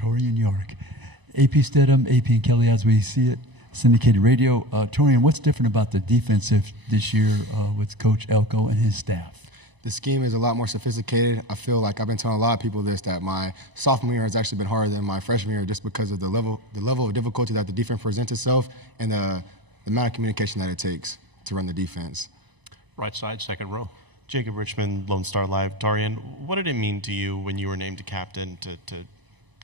Taurean York. AP Stedham, AP and Kelly, as we see it, syndicated radio. Taurean, what's different about the defensive this year with Coach Elko and his staff? The scheme is a lot more sophisticated. I feel like I've been telling a lot of people this, that my sophomore year has actually been harder than my freshman year just because of the level of difficulty that the defense presents itself and the amount of communication that it takes to run the defense. Right side, second row. Jacob Richmond, Lone Star Live. Taurean, what did it mean to you when you were named a captain to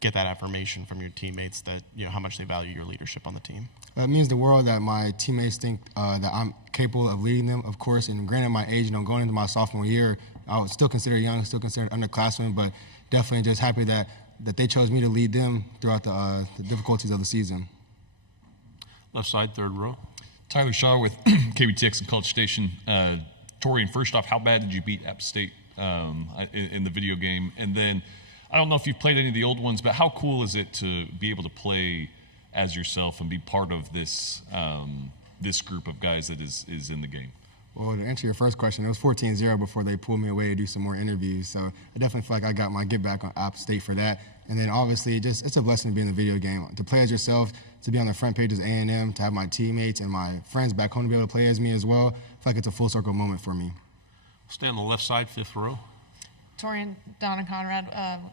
get that affirmation from your teammates that, how much they value your leadership on the team? It means the world that my teammates think that I'm capable of leading them, of course. And granted, my age, going into my sophomore year, I was still considered young, still considered underclassmen, but definitely just happy that they chose me to lead them throughout the difficulties of the season. Left side, third row. Tyler Shaw with KBTX and College Station. Taurean, first off, how bad did you beat App State in the video game? And then, I don't know if you've played any of the old ones, but how cool is it to be able to play as yourself and be part of this this group of guys that is in the game? Well, to answer your first question, it was 14-0 before they pulled me away to do some more interviews. So I definitely feel like I got my get back on App State for that. And then obviously, it's a blessing to be in the video game. To play as yourself, to be on the front page as A&M, to have my teammates and my friends back home to be able to play as me as well, I feel like it's a full circle moment for me. Stay on the left side, fifth row. Taurean, Donna Conrad,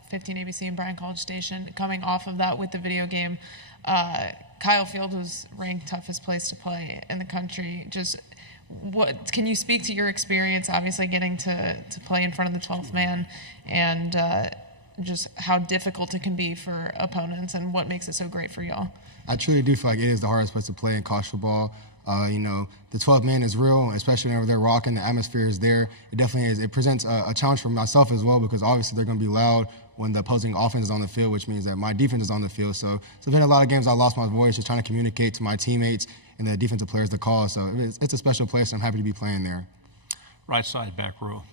15 ABC and Bryan College Station. Coming off of that with the video game, Kyle Field was ranked toughest place to play in the country. Just what can you speak to your experience, obviously getting to play in front of the 12th man, and just how difficult it can be for opponents and what makes it so great for y'all? I truly do feel like it is the hardest place to play in college football. The 12 man is real, especially whenever they're rocking, the atmosphere is there. It definitely is. It presents a challenge for myself as well because obviously they're going to be loud when the opposing offense is on the field, which means that my defense is on the field. So there's been a lot of games I lost my voice just trying to communicate to my teammates and the defensive players the call. So it's a special place, and I'm happy to be playing there. Right side, back row.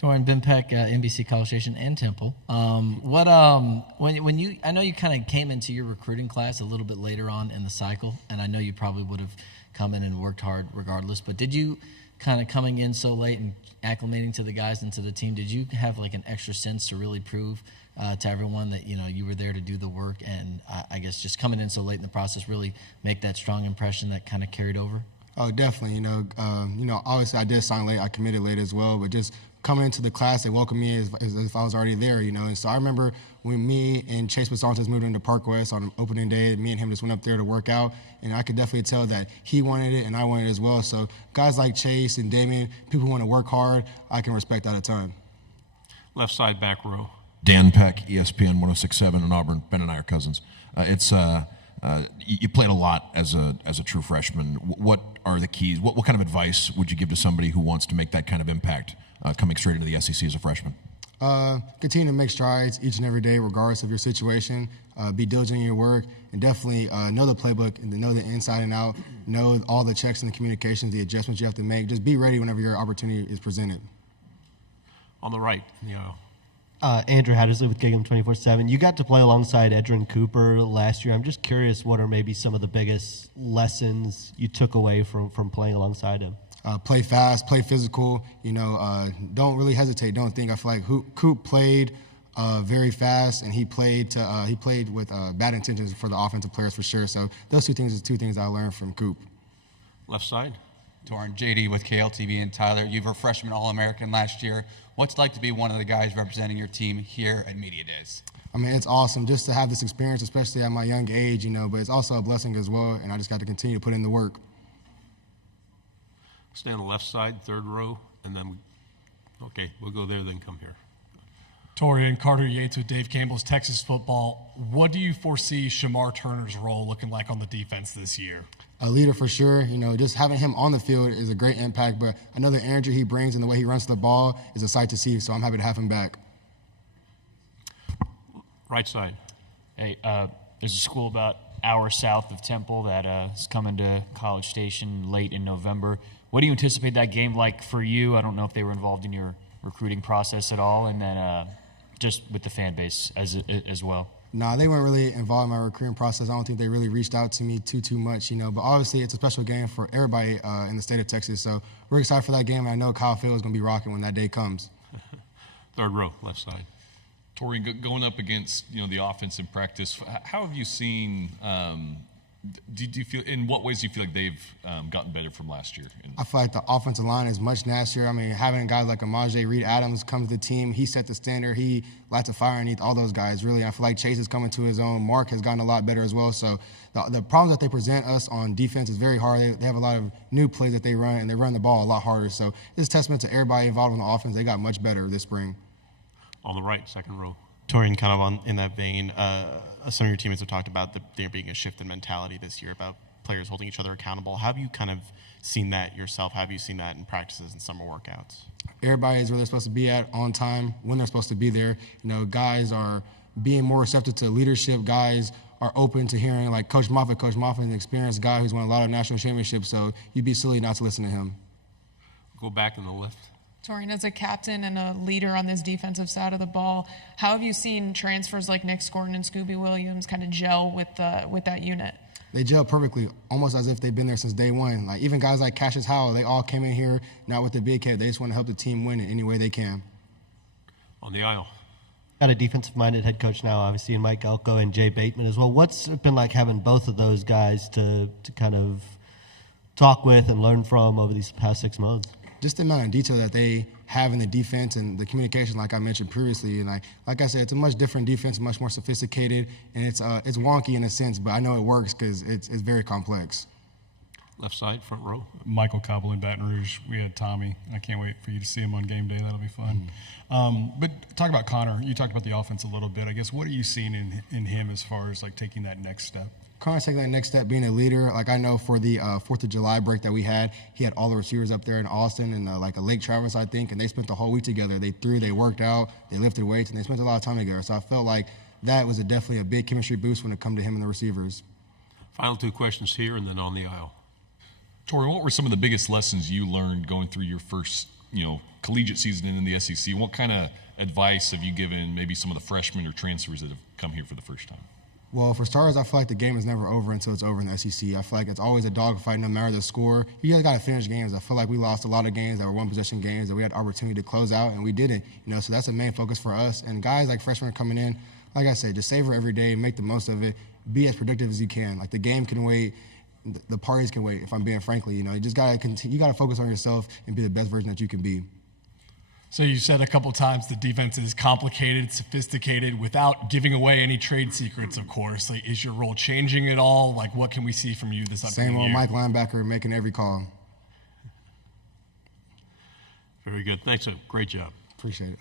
Taurean, Ben Peck, NBC College Station and Temple. When you, I know you kind of came into your recruiting class a little bit later on in the cycle, and I know you probably would have come in and worked hard regardless, but did you kind of coming in so late and acclimating to the guys and to the team, did you have like an extra sense to really prove to everyone that, you were there to do the work, and I guess just coming in so late in the process really make that strong impression that kind of carried over? Oh, definitely. Obviously I did sign late. I committed late as well, but just coming into the class, they welcomed me as if I was already there, And so I remember when me and Chase Basantes moved into Park West on opening day, me and him just went up there to work out, and I could definitely tell that he wanted it and I wanted it as well. So guys like Chase and Damien, people who want to work hard, I can respect that a ton. Left side, back row. Dan Peck, ESPN 106.7 in Auburn. Ben and I are cousins. You played a lot as a true freshman. What are the keys? What kind of advice would you give to somebody who wants to make that kind of impact coming straight into the SEC as a freshman? Continue to make strides each and every day, regardless of your situation. Be diligent in your work, and definitely know the playbook and know the inside and out. Know all the checks and the communications, the adjustments you have to make. Just be ready whenever your opportunity is presented. On the right, Andrew Hattersley with Gig'em 24/7. You got to play alongside Edrin Cooper last year. I'm just curious, what are maybe some of the biggest lessons you took away from playing alongside him? Play fast, play physical. Don't really hesitate. Don't think. I feel like Coop played very fast, and he played with bad intentions for the offensive players for sure. So those two things I learned from Coop. Left side. Taurean, JD with KLTV and Tyler. You were freshman All-American last year. What's it like to be one of the guys representing your team here at Media Days? I mean, it's awesome just to have this experience, especially at my young age, but it's also a blessing as well, and I just got to continue to put in the work. Stay on the left side, third row, and then we'll go there, then come here. Taurean, Carter Yates with Dave Campbell's Texas Football. What do you foresee Shamar Turner's role looking like on the defense this year? A leader for sure. Just having him on the field is a great impact, but I know the energy he brings and the way he runs the ball is a sight to see, so I'm happy to have him back. Right side. Hey, there's a school about an hour south of Temple that is coming to College Station late in November. What do you anticipate that game like for you? I don't know if they were involved in your recruiting process at all, and then just with the fan base as well. Nah, they weren't really involved in my recruiting process. I don't think they really reached out to me too much, But obviously, it's a special game for everybody in the state of Texas. So we're excited for that game, and I know Kyle Field is going to be rocking when that day comes. Third row, left side. Torian, going up against the offense in practice, how have you seen? Do you feel, in what ways do you feel like they've gotten better from last year? I feel like the offensive line is much nastier. I mean, having guys like Amaje Reed Adams come to the team, he set the standard. He lights a fire underneath all those guys, really. I feel like Chase is coming to his own. Mark has gotten a lot better as well. So the problems that they present us on defense is very hard. They have a lot of new plays that they run, and they run the ball a lot harder. So it's a testament to everybody involved in the offense. They got much better this spring. On the right, second row. Torian, kind of in that vein, some of your teammates have talked about there being a shift in mentality this year about players holding each other accountable. Have you kind of seen that yourself? Have you seen that in practices and summer workouts? Everybody is where they're supposed to be at on time, when they're supposed to be there. Guys are being more receptive to leadership. Guys are open to hearing, like Coach Moffitt. Coach Moffitt is an experienced guy who's won a lot of national championships, so you'd be silly not to listen to him. Go back in the left. Torian, as a captain and a leader on this defensive side of the ball, how have you seen transfers like Nick Scorton and Scooby Williams kind of gel with that unit? They gel perfectly, almost as if they've been there since day one. Like even guys like Cassius Howell, they all came in here not with the big head. They just want to help the team win in any way they can. On the aisle. Got a defensive-minded head coach now, obviously, in Mike Elko and Jay Bateman as well. What's it been like having both of those guys to kind of talk with and learn from over these past 6 months? Just the amount of detail that they have in the defense and the communication, like I mentioned previously. And like I said, it's a much different defense, much more sophisticated, and it's wonky in a sense, but I know it works because it's very complex. Left side, front row. Michael Cobble in Baton Rouge. We had Tommy. I can't wait for you to see him on game day. That'll be fun. But talk about Connor. You talked about the offense a little bit. I guess what are you seeing in him as far as like taking that next step? Connor's taking that next step, being a leader. Like I know for the 4th of July break that we had, he had all the receivers up there in Austin and like a Lake Travis, I think, and they spent the whole week together. They threw, they worked out, they lifted weights, and they spent a lot of time together. So I felt like that was definitely a big chemistry boost when it come to him and the receivers. Final 2 questions here and then on the aisle. Torian, what were some of the biggest lessons you learned going through your first, collegiate season in the SEC? What kind of advice have you given maybe some of the freshmen or transfers that have come here for the first time? Well, for starters, I feel like the game is never over until it's over in the SEC. I feel like it's always a dogfight no matter the score. You just got to finish games. I feel like we lost a lot of games that were one-possession games that we had opportunity to close out, and we didn't. So that's a main focus for us. And guys like freshmen coming in, like I said, just savor every day, make the most of it, be as productive as you can. Like the game can wait. The parties can wait, if I'm being frankly. You just got to you got to focus on yourself and be the best version that you can be. So you said a couple times the defense is complicated, sophisticated, without giving away any trade secrets, of course. Like, is your role changing at all? Like, what can we see from you this upcoming Same old year? Mike linebacker making every call. Very good. Thanks. Great job. Appreciate it.